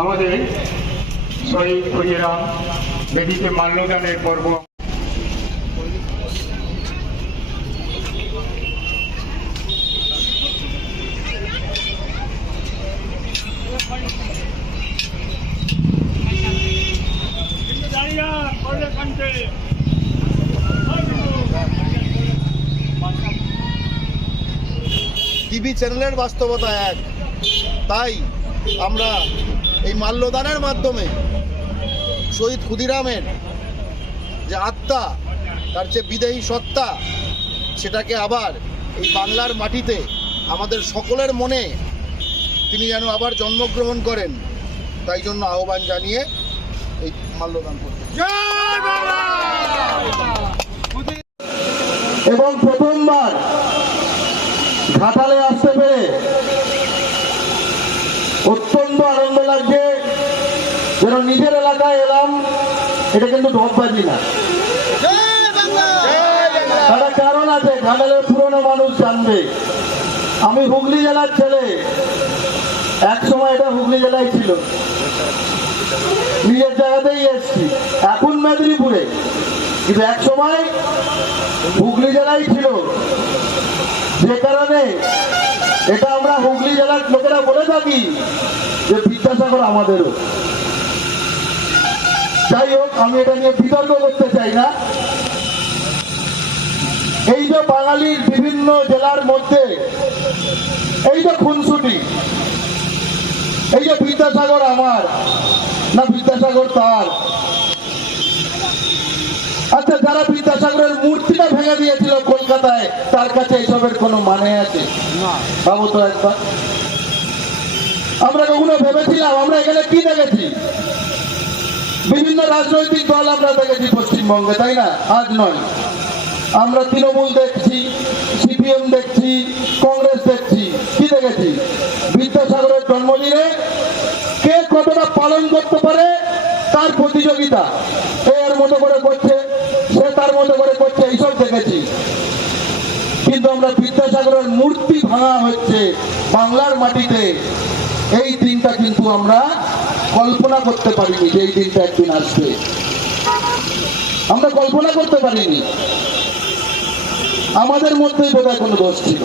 আমাদের শহীদ ক্ষুদিরাম বেদিতে মাল্যদানের পর্ব টিভি চ্যানেলের বাস্তবতা এক, তাই আমরা এই মাল্যদানের মাধ্যমে শহীদ ক্ষুদিরামের যে আত্মা, তার যে বিদেহী সত্তা, সেটাকে আবার এই বাংলার মাটিতে আমাদের সকলের মনে তিনি যেন আবার জন্মগ্রহণ করেন, তাই জন্য আহ্বান জানিয়ে এই মাল্যদান করতে। এবং প্রথমবার ঘাটালে আসতে পেরে অত্যন্ত আনন্দ লাগছে, যেন নিজের এলাকায় এলাম। এটা কিন্তু ঢপবাজি না, একটা কারণ আছে। ঘাটালের পুরনো মানুষ জানবে, আমি হুগলি জেলার ছেলে, এক সময় এটা হুগলি জেলায় ছিল, নিজের জায়গাতেই এসছি, এখন মেদিনীপুরে, কিন্তু এক সময় হুগলি জেলায় ছিল। যে কারণে এটা আমরা হুগলি জেলার লোকেরা বলে থাকি যে বিদ্যাসাগর আমাদেরও। যাই হোক, আমি এটা নিয়ে বিতর্ক করতে চাই না। এই যে বাঙালির বিভিন্ন জেলার মধ্যে এই যে খুনসুটি, এই যে বিদ্যাসাগর আমার না বিদ্যাসাগর তার। আচ্ছা, যারা বিদ্যাসাগরের মূর্তিটা ভেঙে দিয়েছিল কলকাতায়, তার কাছে এইসবের কোনো মানে আছে? ভাবো তো একবার। আমরা কখনো ভেবেছিলাম? আমরা এখানে কি দেখেছি? বিভিন্ন রাজনৈতিক দল আমরা দেখেছি পশ্চিমবঙ্গে, তাই না? আজ নয়, আমরা তৃণমূল দেখছি, সিপিএম দেখছি, কংগ্রেস দেখছি। কি দেখেছি? বিদ্যাসাগরের জন্মদিনে কে কতটা পালন করতে পারে তার প্রতিযোগিতা। এর মতো করে করছে, সে তার মতো করে করছে, এইসব দেখেছি। কিন্তু আমরা বিদ্যাসাগরের মূর্তি ভাঙা হচ্ছে বাংলার মাটিতে, এই দিনটা কিন্তু আমরা কল্পনা করতে পারিনি যে এই দিনটা একদিন আসবে। আমরা কল্পনা করতে পারিনি। আমাদের মধ্যেই বোধহয় কোনো দোষ ছিল।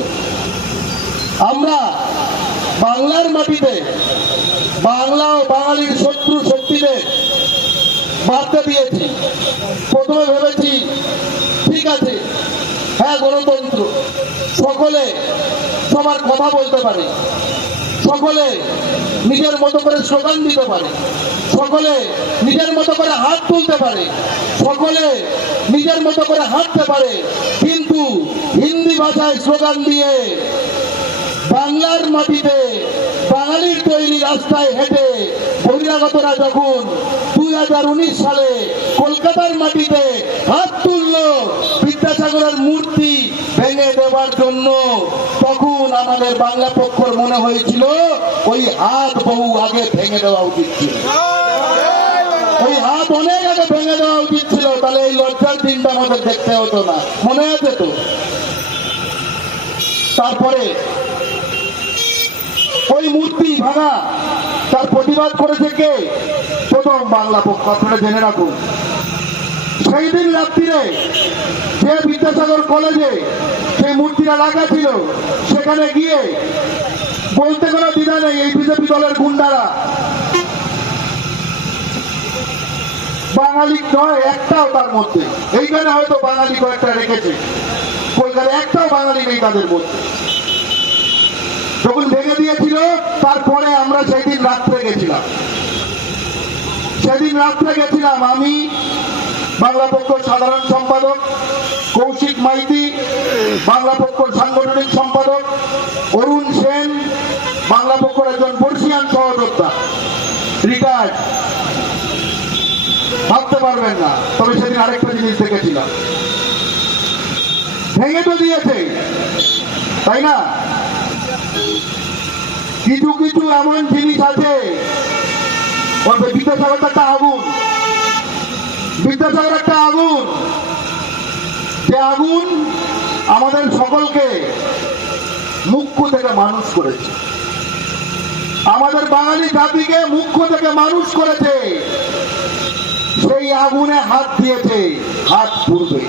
আমরা বাংলার মাটিতে বাংলা ও বাঙালির শত্রু শক্তিদের বার্তা দিয়েছি। প্রথমে ভেবেছি ঠিক আছে, হ্যাঁ গণতন্ত্র, সকলে সবার কথা বলতে পারে, সকলে নিজের মতো করে স্লোগান দিতে পারে, সকলে নিজের মতো করে হাত তুলতে পারে, সকলে নিজের মতো করে হাঁটতে পারে। কিন্তু হিন্দি ভাষায় স্লোগান দিয়ে বাংলার মাটিতে বাঙালির তৈরি রাস্তায় হেঁটে বহিরাগতরা যখন 2019 সালে কলকাতার মাটিতে হাত তুলল বিদ্যাসাগরের মূর্তি ভেঙে দেওয়ার জন্য, তখন আমাদের বাংলা পক্ষর মনে হয়েছিল ওই হাত বহু আগে ভেঙে দেওয়া উচিত ছিল, ওই হাত অনেক আগে ভেঙে দেওয়া উচিত ছিল। তাহলে এই লজ্জার দিনটা আমাদের দেখতে হতো না। মনে আছে তো? তারপরে ওই মূর্তি ভাঙা, তার প্রতিবাদ করেছে কে? প্রথম বাংলা পক্ষ। আপনারা জেনে রাখুন, সেই দিন রাত্রিরে যে বিদ্যাসাগর কলেজে সেই মূর্তিটা রাখা ছিল, সেখানে গিয়ে বলতে কোনো দ্বিধা নেই, এই বিজেপি দলের গুন্ডারা বাঙালি নয় একটাও তার মধ্যে। এইখানে হয়তো বাঙালি কয়েকটা রেখেছে, কলকাতায় একটাও বাঙালি নেই তাদের মধ্যে। যখন ভেঙে দিয়েছিল, তারপরে আমরা সেই দিন রাত্রে গেছিলাম। সেদিন রাত্রে গেছিলাম আমি, বাংলা পক্ষর সাধারণ সম্পাদক কৌশিক মাইতি, বাংলা পক্ষর সাংগঠনিক সম্পাদক অরুণ সেন, বাংলা পক্ষর একজন বর্ষিয়ান সহযোদ্ধা, রিটায়ার্ড, ভাবতে পারবেন না। তবে সেদিন আরেকটা জিনিস দেখেছিলাম, ভেঙে তো দিয়েছে, তাই না? কিছু কিছু এমন জিনিস আছে, বিদ্যাসাগর একটা আগুন, বিদ্যাসাগর একটা আগুন, যে আগুন আমাদের সকলকে মুখ্য থেকে মানুষ করেছে। আমাদের বাঙালি জাতিকে মুখ্য থেকে মানুষ করেছে, সেই আগুনে হাত দিয়েছে, হাত পুড়বে।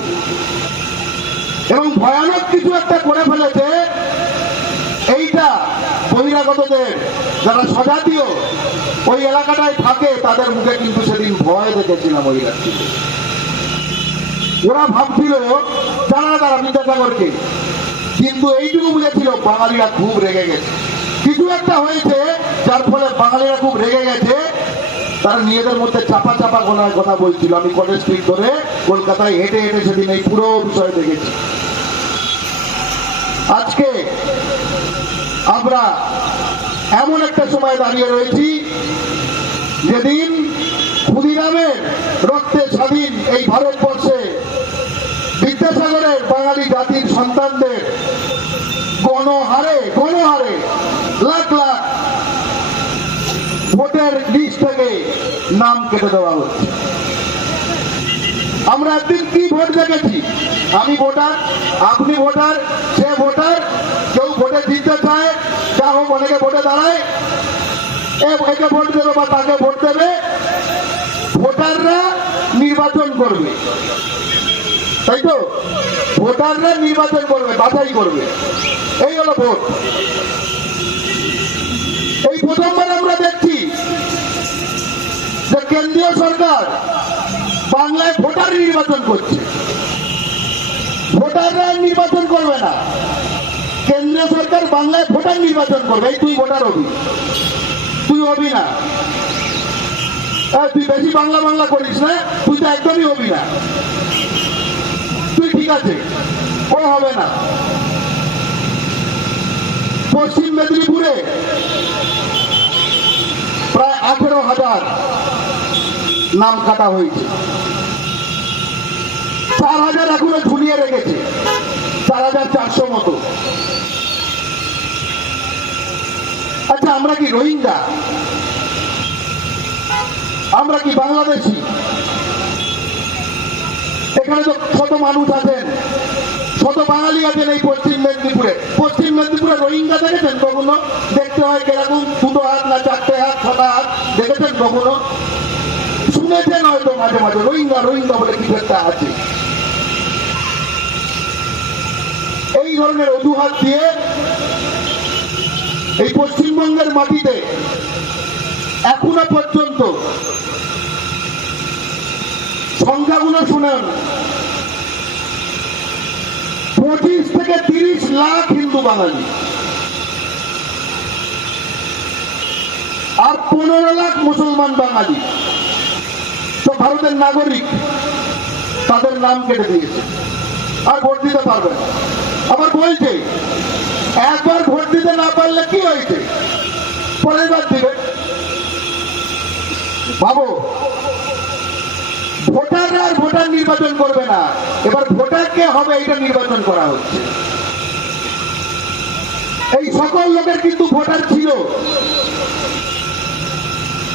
এবং ভয়ানক কিছু একটা করে ফেলেছে। এইটা বহিরাগতদের যারা স্বজাতীয় ওই এলাকাটায় থাকে তাদের মুখে কিন্তু সেদিন ভয় দেখেছিলাম ওই রাত্রিতে। ওরা ভাবছিল জানা না তারা বিদ্যাসাগরকে, কিন্তু এইটুকু বুঝেছিল বাঙালিরা খুব রেগে গেছে, কিছু একটা হয়েছে যার ফলে বাঙালিরা খুব রেগে গেছে। তারা নিজেদের মধ্যে চাপা চাপা গোনার কথা বলছিল। আমি কলেজ স্ট্রিট ধরে কলকাতায় হেঁটে হেঁটে সেদিন এই পুরো বিষয় দেখেছি। আজকে আমরা এমন একটা সময় দাঁড়িয়ে রয়েছি যেদিন ক্ষুদিরামের রক্তে স্বাধীন এই ভারতবর্ষে বিদ্যাসাগরের বাঙালি জাতির সন্তানদের গণহারে লাখ লাখ ভোটের লিস্ট থেকে নাম কেটে দেওয়া হচ্ছে। আমরা একদিন কি ভোট দেখেছি? আমি ভোটার, আপনি ভোটার, সে ভোটার, কেউ ভোটে জিততে চায়, যা হোক অনেকে ভোটে দাঁড়ায়, একে ভোট দেবে বা তাকে ভোট দেবে। ভোটাররা নির্বাচন করবে, তাই তো? ভোটাররা নির্বাচন করবে, বাছাই করবে, এই হলো ভোট। এই প্রথমবার আমরা দেখছি যে কেন্দ্রীয় সরকার বাংলায় ভোটার নির্বাচন করছে। ভোটাররা নির্বাচন করবে না, কেন্দ্রীয় সরকার বাংলায় ভোটার নির্বাচন করবে। এই তুই ভোটার হবি, তুই হবি না, তুই বেশি বাংলা বাংলা করিস না, তুই তো একদমই হবি না, তুই ঠিক আছে, ও হবে না। পশ্চিম মেদিনীপুরে প্রায় 18,000 নাম কাটা হয়েছে, 4,000 এখনো ঝুলিয়ে রেখেছে, 4,400 মতো। আচ্ছা, আমরা কি রোহিঙ্গা? আমরা কি বাংলাদেশি? এখানে তো শত মানুষ আছেন, শত বাঙালি আছেন এই পশ্চিম মেদিনীপুরে। পশ্চিম মেদিনীপুরে রোহিঙ্গা দেখেছেন কখনো? দেখতে হয় কিরকম, 2 হাত না 4 হাত 6 হাত, দেখেছেন কখনো? শুনেছেন হয়তো মাঝে মাঝে রোহিঙ্গা রোহিঙ্গা বলে কিছু একটা আছে। এই ধরনের অজুহাত দিয়ে এই পশ্চিমবঙ্গের মাটিতে এখনো পর্যন্ত সংখ্যাগুলো শুনেন, 25 থেকে 30 লাখ হিন্দু বাঙালি আর 15 লাখ মুসলমান বাঙালি, তো ভারতের নাগরিক, তাদের নাম কেটে দিয়েছে, আর ভোট দিতে পারবে না। আবার বলছে একবার ভোট দিতে না পারলে কি হয়েছে, পরের বার দিবে। ভাবো, ভোটাররা আর ভোটার নির্বাচন করবে না, এবার ভোটার কে হবে এটা নির্বাচন করা হচ্ছে। এই সকল লোকের কিন্তু ভোটার ছিল।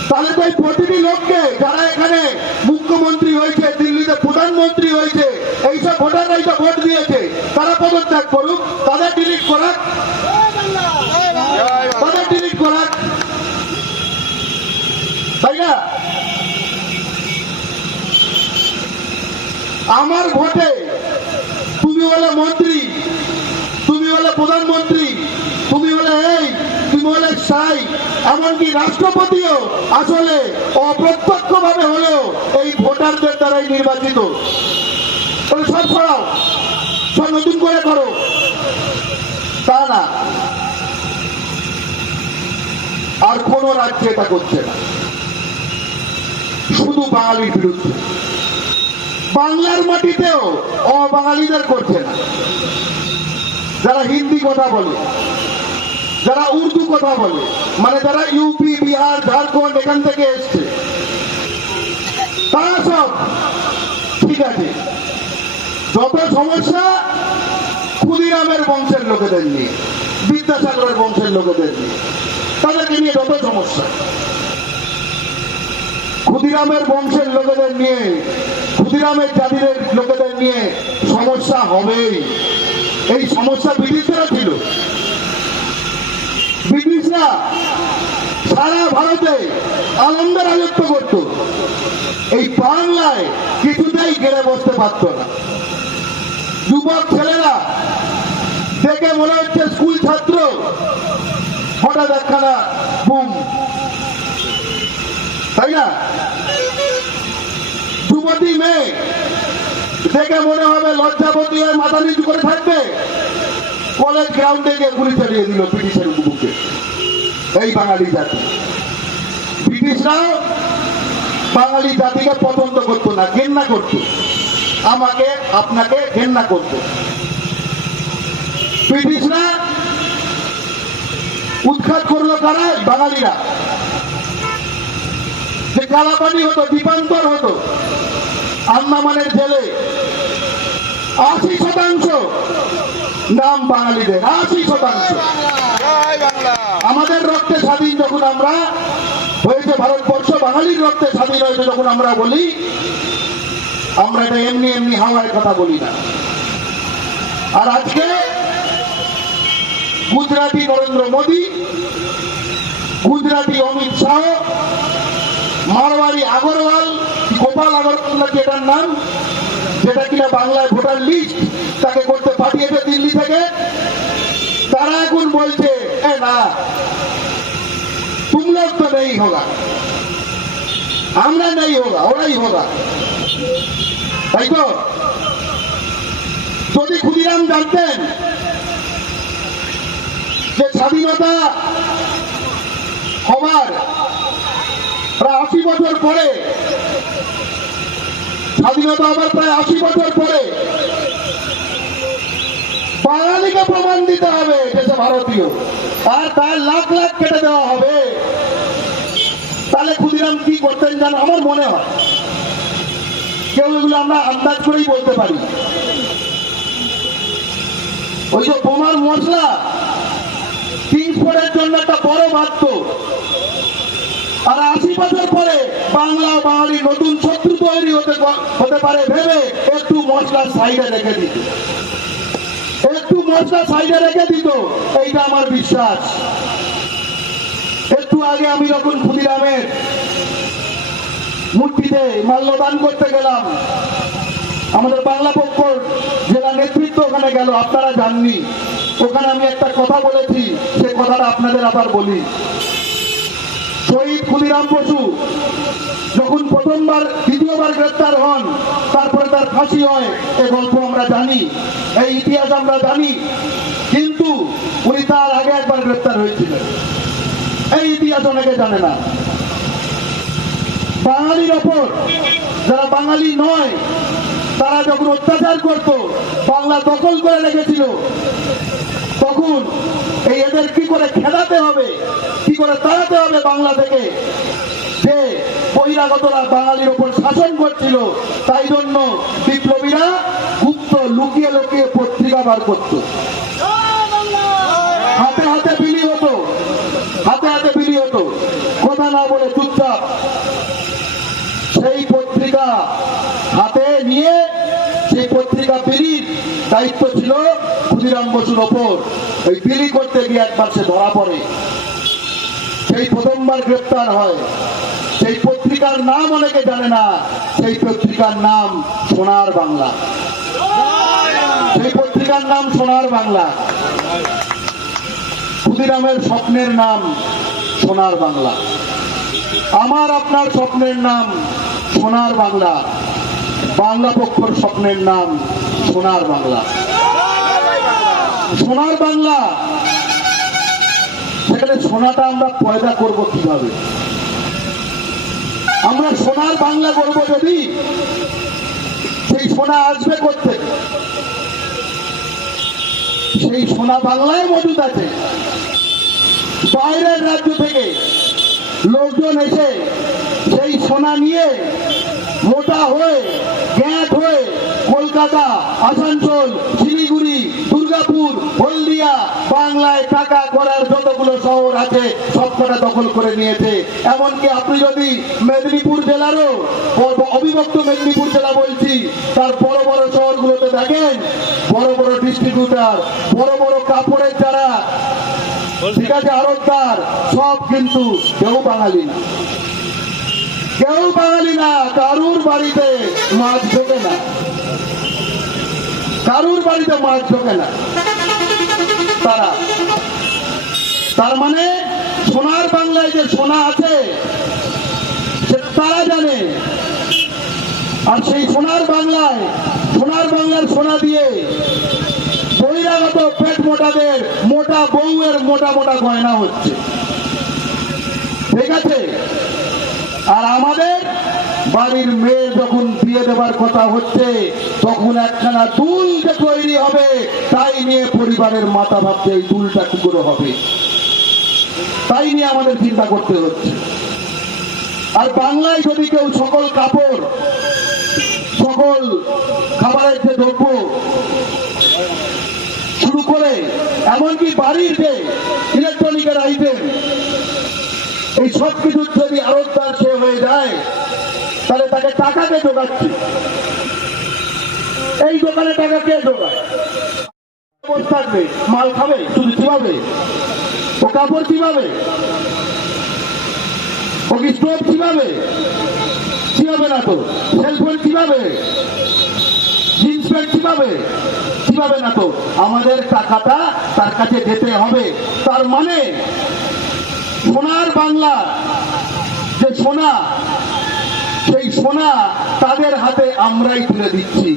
তাহলে তো এই প্রতিটি লোককে, যারা এখানে মুখ্যমন্ত্রী হয়েছে, দিল্লিতে প্রধানমন্ত্রী হয়েছে, এইসব ভোটাররাই তো ভোট দিয়েছে, তারা পদত্যাগ করুক, তাদের ডিলিট করাক, তাদের ডিলিট করাক, তাই না? আমার ভোটে তুমি হলে মন্ত্রী, তুমি হলে প্রধানমন্ত্রী, তুমি হলে এই, তুমি হলে সাই, এমনকি রাষ্ট্রপতিও আসলে অপ্রত্যক্ষ ভাবে হলেও এই ভোটারদের দ্বারাই নির্বাচিত। তাহলে সব সরাও, সব নতুন করে করো, তা না। আর কোন রাজ্যে এটা করছে না, শুধু বাঙালির বিরুদ্ধে। বাংলার মাটিতেও অবাঙালিদের করছে না। যারা হিন্দি কথা বলে, যারা উর্দু কথা বলে, মানে যারা ইউপি, বিহার, ঝাড়খণ্ড এখান থেকে এসছে, তারা সব ঠিক আছে। যত সমস্যা ক্ষুদিরামের বংশের লোকেদের নিয়ে, বিদ্যাসাগরের বংশের লোকেদের নিয়ে, তাদেরকে নিয়ে যত সমস্যা, ক্ষুদিরামের বংশের লোকেদের নিয়ে, ক্ষুদিরামের জাতির লোকেদের নিয়ে সমস্যা হবেই। এই সমস্যা ব্রিটিশরা ছিল। ব্রিটিশরা সারা ভারতে আনন্দ রাজত্ব করত, এই বাংলায় কিছুতেই গেড়ে বসতে পারত না। যুবক ছেলেরা দেখে মনে হচ্ছে স্কুল ছাত্র, হঠাৎ একখানা বুম, তাই না? যুবতী মেয়ে দেখে মনে হবে লজ্জাবতী হয়ে মাথা নিচু করে থাকবে, কলেজ গ্রাউন্ডে গিয়ে গুলি চালিয়ে দিল ব্রিটিশের বুকে। এই বাঙালি জাতি, ব্রিটিশরাও বাঙালি জাতিকে পছন্দ করতো না, ঘেন্না করতো, আমাকে আপনাকে ঘেন্না করতো। ব্রিটিশরা উৎখাত করলো কারা? বাঙালিরা। যে কালাপানি হতো, দ্বীপান্তর হতো, আন্দামানের জেলে 80% নাম বাঙালিদের, 80%। আমাদের রক্তে স্বাধীন যখন আমরা হয়েছে ভারতবর্ষ, বাঙালির রক্তে স্বাধীন হয়েছে যখন আমরা বলি, আমরা এটা এমনি এমনি হাওয়ায় কথা বলি না। আর আজকে গুজরাটি নরেন্দ্র মোদী, গুজরাটি অমিত শাহ, মারওয়ারি আগরওয়াল, গোপাল আগরওয়াল নাকি এটার নাম, যেটা কিনা বাংলায় ভোটার লিস্ট তাকে করতে পাঠিয়েছে দিল্লি থেকে, তারা এখন বলছে না, তুম লোগ তো নেই হোগা, আমরা নেই হোগা, ওরাই হোগা। তাই তো? যদি ক্ষুদিরাম জানতেন যে স্বাধীনতা হবার প্রায় 80 বছর পরে, স্বাধীনতা হবার প্রায় 80 বছর পরে বাঙালিকে প্রমাণ দিতে হবে দেশে ভারতীয়, আর তার লাখ লাখ কেটে দেওয়া হবে, তাহলে ক্ষুদিরাম কি করতেন জানো? আমার মনে হয় কেউ এগুলো আমরা আন্দাজ করেই বলতে পারি। ওই যে বোমার মশলা কিংসফোর্ডের জন্য একটা বড় বাধ্য, আর 80 বছর পরে বাংলা বাঙালি নতুন শত্রু তৈরি হতে পারে ভেবে একটু মশলা সাইডে রেখে দিত, একটু মশলা সাইডে রেখে দিত, এইটা আমার বিশ্বাস। একটু আগে আমি যখন ক্ষুদিরামের মূর্তিতে মাল্যদান করতে গেলাম, আমাদের বাংলা পক্ষ জেলা নেতৃত্ব ওখানে গেল, আপনারা জাননি, ওখানে আমি একটা কথা বলেছি, সে কথাটা আপনাদের আবার বলি। শহীদ ক্ষুদিরাম বসু যখন প্রথমবার, দ্বিতীয়বার গ্রেপ্তার হন, তারপরে তার ফাঁসি হয়, এই গল্প আমরা জানি, এই ইতিহাস আমরা জানি, কিন্তু উনি তার আগে একবার গ্রেপ্তার হয়েছিলেন, এই ইতিহাস অনেকে জানে না। বাঙালির ওপর যারা বাঙালি নয় তারা যখন অত্যাচার করত, বাংলা দখল করে রেখেছিল, তখন এই এদের কি করে খেদাতে হবে, কি করে তাড়াতে হবে বাংলা থেকে, যে বহিরাগতরা বাঙালির ওপর শাসন করছিল, তাই জন্য বিপ্লবীরা গুপ্ত লুকিয়ে লুকিয়ে পত্রিকা বার করত, হাতে হাতে বিলি হতো, হাতে হাতে বিলি হতো, কথা না বলে চুপচাপ সেই পত্রিকা হাতে নিয়ে, সেই পত্রিকা বিলির দায়িত্ব ছিল ক্ষুদিরাম বসুর ওপর। ওই বিলি করতে গিয়ে একবার সে ধরা পড়ে, সেই প্রথমবার গ্রেপ্তার হয়। সেই পত্রিকার নাম অনেকে জানে না, সেই পত্রিকার নাম সোনার বাংলা, সেই পত্রিকার নাম সোনার বাংলা। ক্ষুদিরামের স্বপ্নের নাম সোনার বাংলা, আমার আপনার স্বপ্নের নাম সোনার বাংলা, বাংলা পক্ষের স্বপ্নের নাম সোনার বাংলা। সোনার বাংলা, সেখানে সোনাটা আমরা পয়দা করব কিভাবে? আমরা সোনার বাংলা করব যদি, সেই সোনা আসবে করতে, সেই সোনা বাংলায় মজুদ আছে। বাইরের রাজ্য থেকে লোকজন এসে সেই সোনা নিয়ে মোটা হয়ে, গ্যাঁট হয়ে কলকাতা, আসানসোল, শিলিগুড়ি, দুর্গাপুর, হলদিয়া, বাংলায় টাকা করার যতগুলো শহর আছে সবকটা দখল করে নিয়েছে। এমনকি আপনি যদি মেদিনীপুর জেলারও, অবিভক্ত মেদিনীপুর জেলা বলছি, তার বড় বড় শহরগুলোতে দেখেন, বড় বড় ডিস্ট্রিবিউটার, বড় বড় কাপড়ের যারা ঠিক আছে, আড়তদার সব, কিন্তু কেউ বাঙালি না, কেউ বাঙালি না। কারুর বাড়িতে মাছ ঢোকে না, কারুর বাড়িতে মাছ ঢোকে না। তার মানে সোনার বাংলায় যে সোনা আছে সে তারা জানে। আর সেই সোনার বাংলার সোনা দিয়ে বহিরাগত পেট মোটাদের মোটা বউয়ের মোটা মোটা গয়না হচ্ছে, ঠিক আছে। আর আমাদের বাড়ির মেয়ে যখন বিয়ে দেবার কথা হচ্ছে তখন একখানা দুল যে তৈরি হবে তাই নিয়ে পরিবারের মাথা ভাবছে এই দুলটা কি করে হবে, তাই নিয়ে আমাদের চিন্তা করতে হচ্ছে। আর বাংলায় যদি কেউ সকল কাপড়, সকল খাবারের যে দ্রব্য শুরু করে এমনকি বাড়ির যে ইলেকট্রনিকের আইটেম, এই সব কিছু যদি আড়তদার সে হয়ে যায় তাহলে তাকে টাকাকে জোগাচ্ছে। এই দোকানে টাকা কে জোগায়? বসে থাকবে, মাল খাবে, শুধু চিবাবে, ও কাপড় চিবাবে, ও কি স্টোভ চিবাবে? চিবাবে না তো। সেলফোন চিবাবে, জিন্স প্যান্ট চিবাবে না তো। আমাদের টাকাটা তার কাছে যেতে হবে। তার মানে সোনার বাংলা যে সোনা, সেই সোনা তাদের হাতে আমরাই তুলে দিচ্ছি।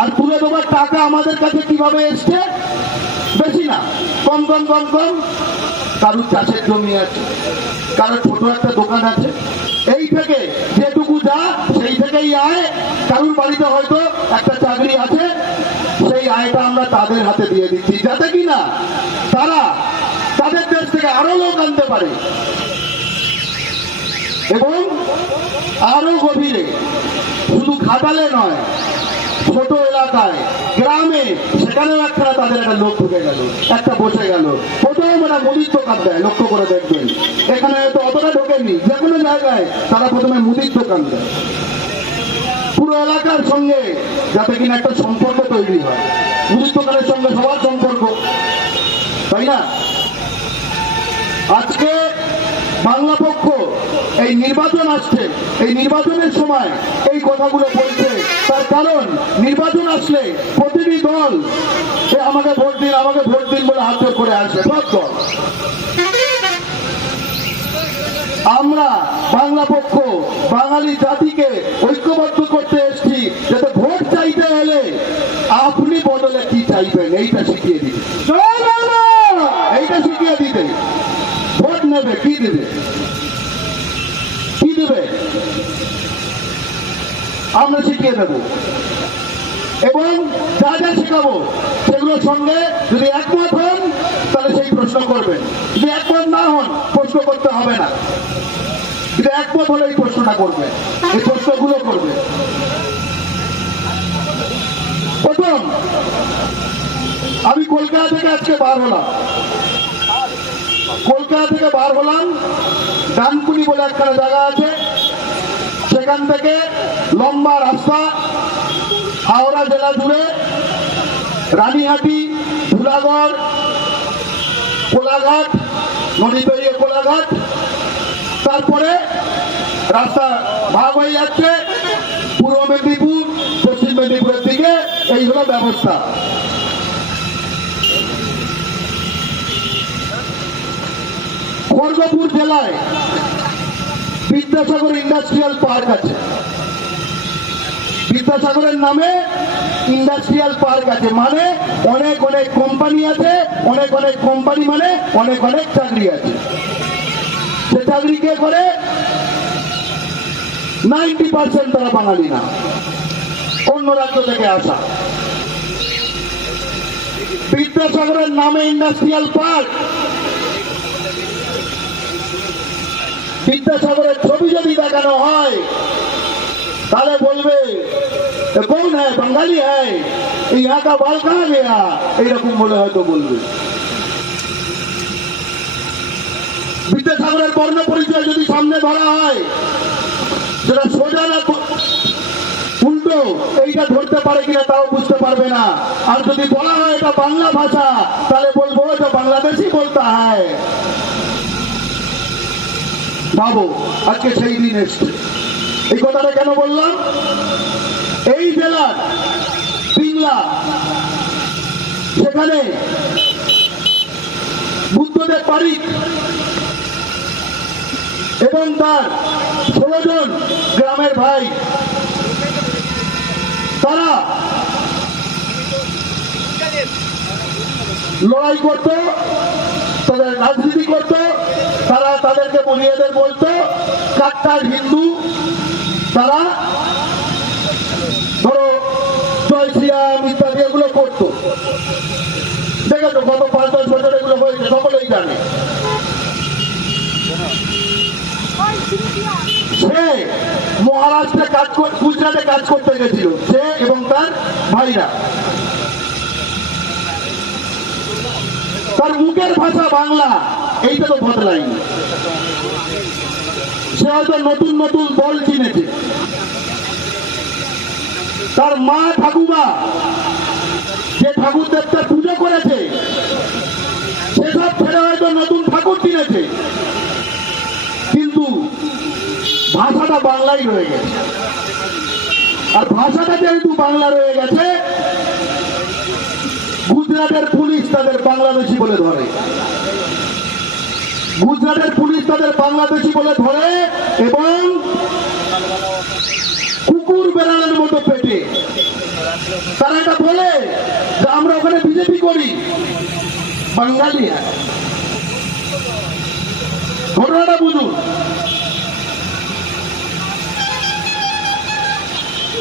আর তুলে দেওয়ার টাকা আমাদের কাছে কিভাবে এসছে? বেশি না, কম কম কম কম। কারোর চাষের জমি আছে, কারোর ছোট একটা দোকান আছে, এই থেকে যেটুকু যা সেই থেকেই আয়। কারোর বাড়িতে হয়তো একটা চাকরি আছে, সেই আয়টা আমরা তাদের হাতে দিয়ে দিচ্ছি, যাতে কিনা তারা তাদের দেশ থেকে আরো লোক আনতে পারে এবং আরো গভীরে, শুধু ঘাটালে নয়, ছোট এলাকায়, গ্রামে, সেখানেও একটা তাদের একটা লোক ঢুকে গেল, একটা বসে গেল। প্রথম ওরা মুদির দোকান দেয়, লক্ষ্য করে দেখবেন। এখানে হয়তো অতটা ঢোকেনি, যে কোনো জায়গায় তারা প্রথমে মুদির দোকান দেয় পুরো এলাকার সঙ্গে, যাতে কিনা একটা সম্পর্ক তৈরি হয়। মুদির দোকানের সঙ্গে সবার সম্পর্ক, তাই না? আজকে বাংলা পক্ষ এই নির্বাচন আসছে, এই নির্বাচনের সময় এই কথাগুলো বলছে। তার কারণ নির্বাচন আসলে প্রতিটি দল আমাকে ভোট দিন, আমাকে ভোট দিন বলে হাত জোর করে আসবে, সব দল। আমরা বাংলা পক্ষ বাঙালি জাতিকে ঐক্যবদ্ধ করতে এসেছি, যাতে ভোট চাইতে হলে আপনি বদলে কি চাইবেন এইটা শিখিয়ে দিতে, এইটা শিখিয়ে দিতে। ভোট নেবে, কি দেবে, কি দেবে আমরা শিখিয়ে দেব। এবং যা যা শেখাবো সেগুলোর সঙ্গে যদি একমত হন তাহলে সেই প্রশ্ন করবেন, যদি একমত না হন প্রশ্ন করতে হবে না। যদি একমত হলে এই প্রশ্নটা করবে, এই প্রশ্নগুলো করবে। প্রথম আমি কলকাতা থেকে আজকে বার হলাম, ডানকুনি বলে একটা জায়গা আছে, সেখান থেকে লম্বা রাস্তা হাওড়া জেলা জুড়ে, রানীহাটি, ধুলাগড়, কোলাঘাট, নদী পেরিয়ে কোলাঘাট, তারপরে রাস্তা ভাগ হয়ে যাচ্ছে পূর্ব মেদিনীপুর, পশ্চিম মেদিনীপুরের দিকে। এই হলো ব্যবস্থা। খড়গপুর জেলায় বিদ্যাসাগর ইন্ডাস্ট্রিয়াল পার্ক আছে, বিদ্যাসাগরের নামে ইন্ডাস্ট্রিয়াল পার্ক আছে, মানে অনেক অনেক কোম্পানি আছে, অনেক অনেক কোম্পানি মানে অনেক অনেক চাকরি আছে। সে চাকরি কে করে? 90% তারা বাঙালি না, অন্য রাজ্য থেকে আসা। বিদ্যাসাগরের নামে ইন্ডাস্ট্রিয়াল পার্ক, বিদ্যাসাগরের ছবি যদি দেখানো হয় তাহলে বলবে কোন হ্যাঁ, বাঙালি হ্যাঁ, यहाँ का बाल कहाँ गया, এইরকম বলে হয়তো বলবে। বিদ্যাসাগরের বর্ণ পরিচয় যদি সামনে ধরা হয়, সেটা সোজা না উল্টো এইটা ধরতে পারে কিনা তাও বুঝতে পারবে না। আর যদি বলা হয় এটা বাংলা ভাষা, তাহলে বলবো এটা বাংলাদেশি বলতে হয়। ভাবো, আজকে সেই দিন এসছে। এই কথাটা কেন বললাম? এই জেলার পিংলা, সেখানে বুদ্ধদেব পারিক এবং তার 16 জন গ্রামের ভাই, তারা লড়াই করত, তাদের রাজনীতি করত। তারা তাদেরকে বলিয়েদের বলতো কাট্টার হিন্দু। তারা ধরো জয় শ্রীরাম ইত্যাদি এগুলো করতো। দেখেছো গত 5-10 বছর এগুলো হয়েছে, সকলেই জানে। সে মহারাষ্ট্রে গুজরাটে কাজ করতে গেছিল, সে এবং তার ভাইরা। তার মুখের ভাষা বাংলা, এইটা তো বদলায়নি। সে হয়তো নতুন নতুন বল চিনেছে। তার মা ঠাকুমা যে ঠাকুর দেবতার পুজো করেছে, সেসব ছেড়ে হয়তো নতুন ঠাকুর কিনেছে, কিন্তু ভাষাটা বাংলাই রয়ে গেছে। আর ভাষাটা যেহেতু বাংলা রয়ে গেছে, গুজরাটের পুলিশ তাদের বাংলাদেশি বলে ধরে। গুজরাটের পুলিশ তাদের বাংলাদেশি বলে ধরে এবং কুকুর বেড়ানোর মতো পেটে তারা এটা বলে যে আমরা ওখানে বিজেপি করি, বাঙালি। ঘটনাটা বুঝুন।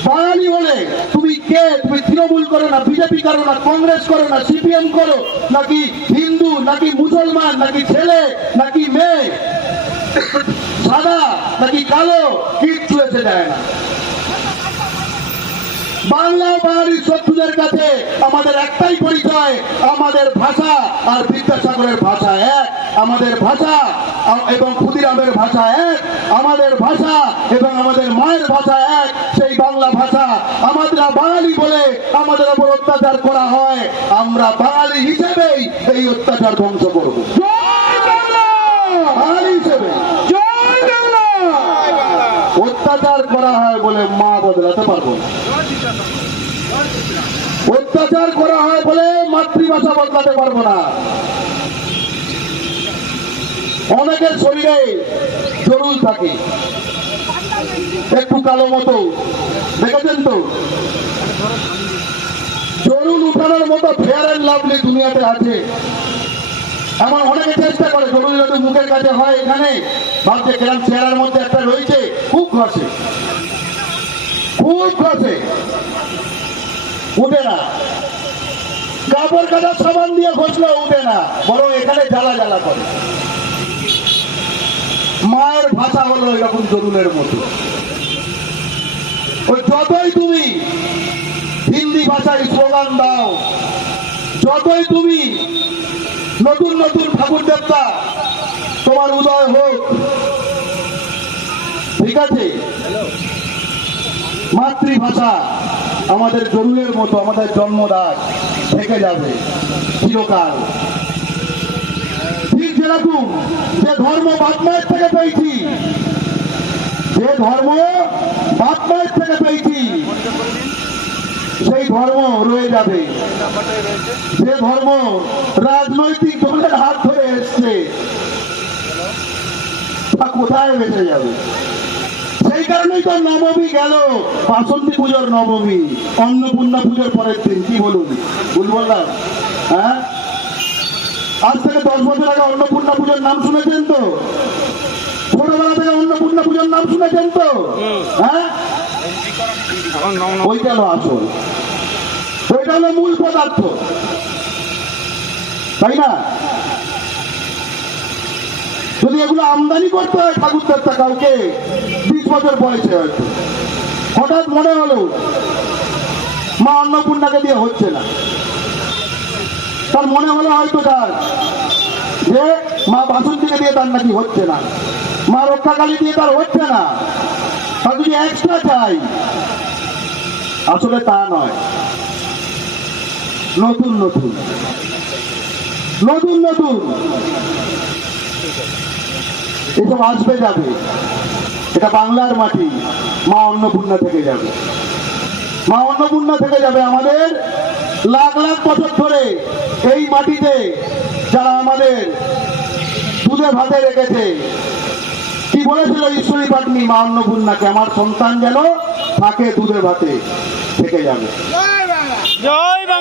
বাঙালি হলে তুমি কে? তুমি তৃণমূল করো না, বিজেপি করো না, কংগ্রেস করো না, সিপিএম করো, নাকি হিন্দু, নাকি মুসলমান, নাকি ছেলে, নাকি মেয়ে, সাদা নাকি কালো, কিচ্ছু এসে যায় না। বাংলা বাঙালির শত্রুদের কাছে আমাদের একটাই পরিচয়, আমাদের ভাষা আর বিদ্যাসাগরের ভাষা এক, আমাদের ভাষা এবং ক্ষুদিরামের ভাষা এক, আমাদের ভাষা এবং আমাদের মায়ের ভাষা এক, সেই বাংলা ভাষা। আমরা বাঙালি বলে আমাদের উপর অত্যাচার করা হয়, আমরা বাঙালি হিসেবেই এই অত্যাচার ধ্বংস করব। বাঙালি হিসেবে অত্যাচার করা হয় বলে মা বদলাতে পারবো না, অত্যাচার করা হয় বলে মাতৃভাষা বদলাতে পারবো না। অনেকের শরীরে জরুল থাকে, একটু কালো মতো, দেখেছেন তো? জরুল উঠানোর মতো ফেয়ার অ্যান্ড লাভলি দুনিয়াতে আছে। এমন অনেকে চেষ্টা করে, জরুল যদি মুখের কাছে হয় এখানে, ভাবছে কেরাম চেহারার মধ্যে একটা রয়েছে, খুব ঘষে, খুব ঘষে, উঠে না। কাপড় কাটার সাবান দিয়ে ঘষলেও উঠে না, বরং এখানে জ্বালা জ্বালা করে। মায়ের ভাষা হলো এরকম জরুলের মতো। ওই যতই তুমি হিন্দি ভাষায় স্লোগান দাও, যতই তুমি নতুন নতুন ঠাকুর দেবতা তোমার উদয় হোক, ঠিক আছে, মাতৃভাষা আমাদের জরুলের মতো, আমাদের জন্মদান থেকে যাবে চিরকাল। ঠিক যেরকম যে ধর্ম বাপ মায়ের থেকে পেয়েছি, যে ধর্ম বাপ মায়ের থেকে পেয়েছি, সেই ধর্ম রয়ে যাবে। যে ধর্ম রাজনৈতিক দলের হাত ধরে এসছে, তা কোথায় বেঁচে যাবে? সেই কারণেই তো নবমী গেল, বাসন্তী পুজোর নবমী, অন্নপূর্ণা পুজোর পরের দিন। কি বলুন, ভুল বললাম? হ্যাঁ, আজ থেকে 10 বছর আগে অন্নপূর্ণা পুজোর নাম শুনেছেন তো? ছোটবেলা থেকে অন্নপূর্ণা পুজোর নাম শুনেছেন তো? হ্যাঁ, ওইটা হলো আসল, ওইটা হলো মূল পদার্থ, তাই না? যদি এগুলো আমদানি করতে হয় ঠাকুর দেবতা কাউকে 20 বছর বয়সে, হয়তো হঠাৎ মনে হলো মা অন্নপূর্ণাকে দিয়ে হচ্ছে না, তার মনে হলো হয়তো তার যে মা বাসন্তীকে দিয়ে তার নাকি হচ্ছে না, মা রক্ষাকালী দিয়ে তার হচ্ছে না, তার যদি এক্সট্রা চাই আসলে তা নয়, নতুন নতুন নতুন নতুন এসব আসবে যাবে। এটা বাংলার মাটি, মা অন্নপূর্ণা থেকে যাবে, মা অন্নপূর্ণা থেকে যাবে। আমাদের লাখ লাখ বছর ধরে এই মাটিতে যারা আমাদের দুধে ভাতে রেখেছে, কি বলেছিল ঈশ্বরী পাটনি মা অন্নপূর্ণাকে, আমার সন্তান যেন থাকে দুধে ভাতে, থেকে যাবে। জয় বাংলা।